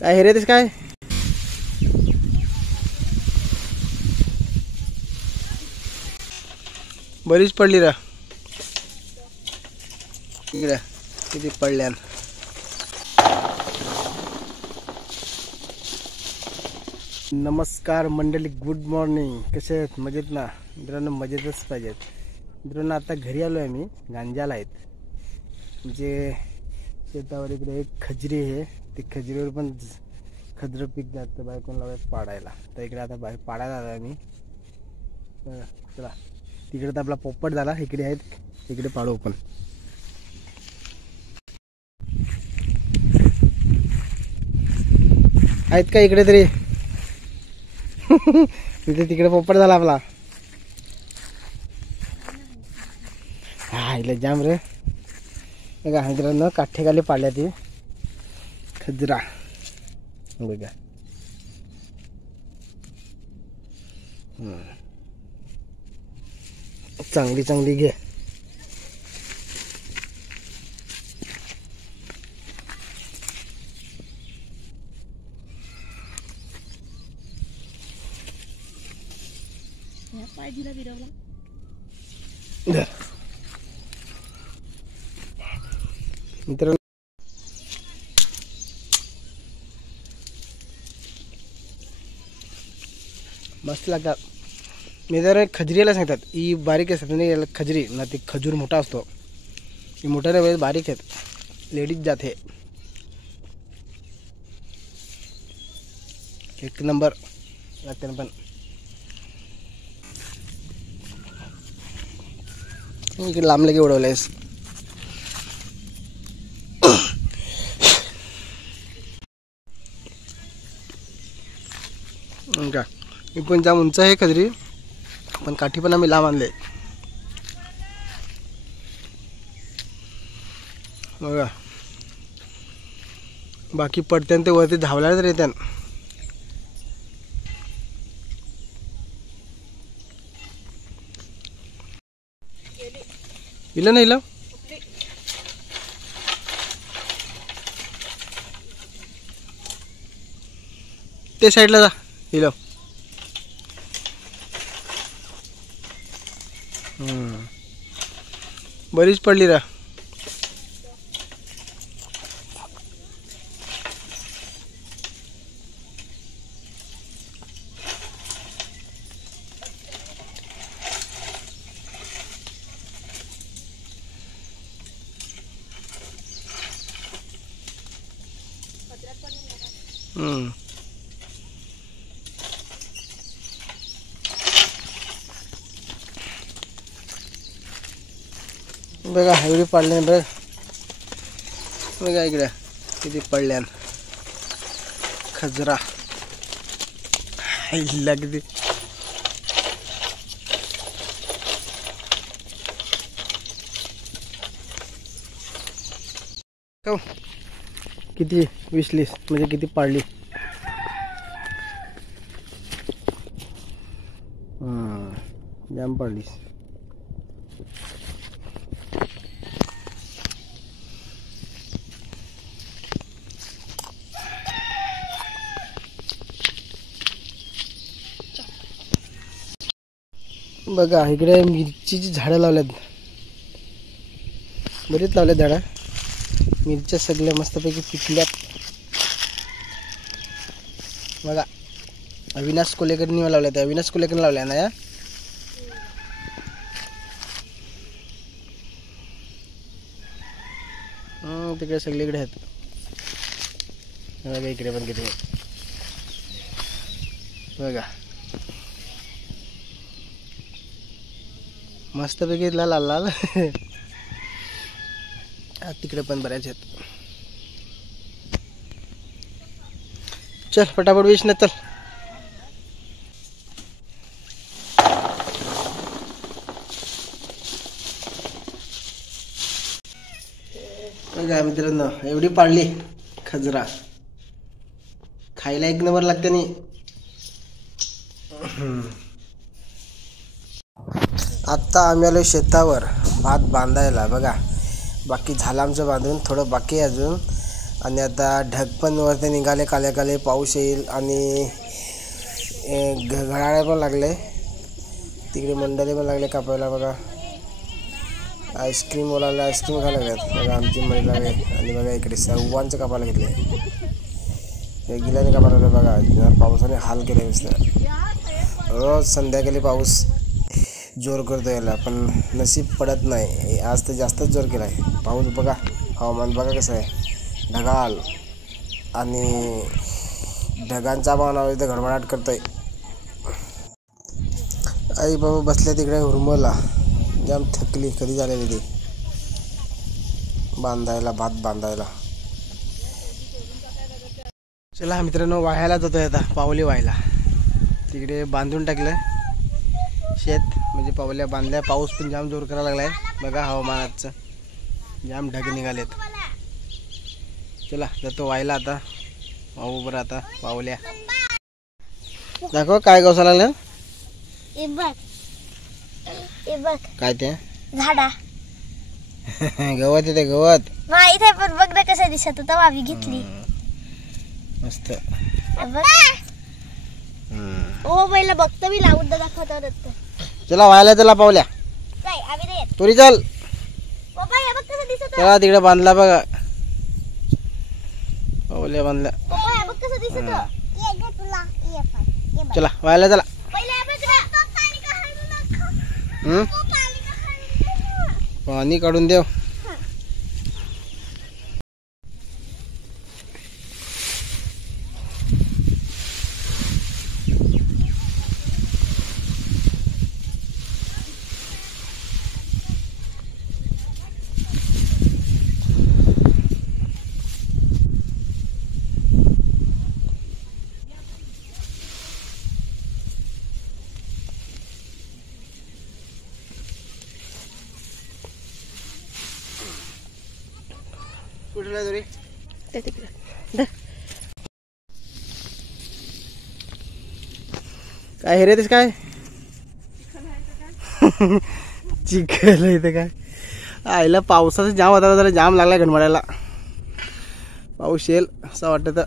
काय हे रे तेच काय बरीच पडली रा इकडे किती पडल्यान. नमस्कार मंडळी, गुड मॉर्निंग. कसे आहेत? मजेत ना मित्रांनो? मजेतच पाहिजेत मित्रांनो. आता घरी आलो आहे, आम्ही गांजाला आहेत म्हणजे शेतावर. इकडे एक खजरी आहे, ती खजरीवर पण खजरं पीक जातं, बायकोन लावत पाडायला. तर इकडे आता बाहेर पाडायला आलो आम्ही. चला, तिकडे तर आपला पोपट झाला, इकडे आहेत, इकडे पाडू पण. आहेत का इकडे तरी? तिकडे पोपट झाला आपला. हा इकडे जाम रे बघा मित्रांनो, काठेखाली पाडल्या ती खजरा बघा. चांगली चांगली घे. मित्रांनो मस्त लागतात. मी जर खजरीला सांगतात ही बारीक असतात नाही, याला खजरी ना, ती खजूर मोठा असतो. ही मोठ्या वेळेस बारीक आहेत, लेडीज जाते. एक नंबर लागते पण. इकडे लांब लगे उडवलेस. का मी पण जाम उंच आहे खजरी, पण काठी पण आम्ही लांब आणले बघा. बाकी पडत्यान ते वरती धावला तर येत्यान. इला नाही इला ते साईडला जा. इलो बरीच पडली रा. बघा एवढी पडले बघ. बघा इकडे किती पडल्यान खजरा. लागते किती विसलीस म्हणजे किती पाडली. जाम पाडलीस. बघा इकडे मिरचीची झाडं लावल्यात, बरीच लावल्यात झाडं. मिरच्या सगळ्या मस्तपैकी पिकल्यात बघा. अविनाश कोलेकरनी लावल्यात, अविनाश कोलेकर लावल्या ना या. तिकडे सगळीकडे आहेत बघा. इकडे पण किती आहेत बघा. मस्तपैकी लाल लाल लाल. तिकडे पण बऱ्याच आहेत. चल फटाफट विश ना चल. बघा मित्रांनो एवढी पाडली खजरा. खायला एक नंबर लागते नी. आत्ता आम्ही आलो शेतावर भात बांधायला बघा. बाकी झालं आमचं बांधून, थोडं बाकी आहे अजून. आणि आता ढग पण वरती निघाले, काले काले पाऊस येईल आणि घड्याळे पण लागले, तिकडे मंडळी पण लागले कापायला बघा. आईस्क्रीम बोलायला आईस्क्रीम खायला लागल्यात बघा आमची महिला आहे. आणि बघा इकडे सर्वांचं कापायला घेतले, गिलाने कापायला लागले बघा. पावसाने हाल केले नुसतं. रोज संध्याकाळी पाऊस जोर करतो याला, पण नसीब पडत नाही. आज तर जास्तच जोर केला आहे पाऊस बघा. हवामान बघा कसं आहे, ढगाळ आणि ढगांचा हवामान इथं घडमडाट करतोय. आई बाबा बसल्या तिकडे हुरमला, जाम थकली, कधी झालेली ती बांधायला, भात बांधायला. चला मित्रांनो, वाह्याला जातोय आता, पावली व्हायला. तिकडे बांधून टाकलं शेत, म्हणजे पावल्या बांधल्या. पाऊस पण जाम जोर करायला लागलाय बघा, हवामानाचं जाम ढग निघालेत. चला जातो व्हायला आता, वाहू बरं आता पावल्या. दाखव काय गवसा लागलं. काय ते झाडा गवत येते, गवत इथे पण बघ ना कसं दिसत होतं. वावी घेतली मस्त. ओ पहिला बघतो मी, लावून दाखवतो. चला व्हायला, चला पावल्या. काय आम्ही नाही येत. तुरी चल पप्पा हे बघ कसं दिसत होतं. चला तिकडे बांधला बघा, पावल्या बांधल्या. पप्पा हे बघ कसं दिसत होतं. ये घे तुला, ये पण चला व्हायला चला. पहिले हे बघ ना. पाणी का हाणू हम्म पाणी काढून देव. कुठला दोरी काय हे रे, तेच काय चिखल इथं काय. आईला पावसाचं जाम वातावरण झालं, जाम लागला घडमडायला. पाऊस येईल असं वाटतं.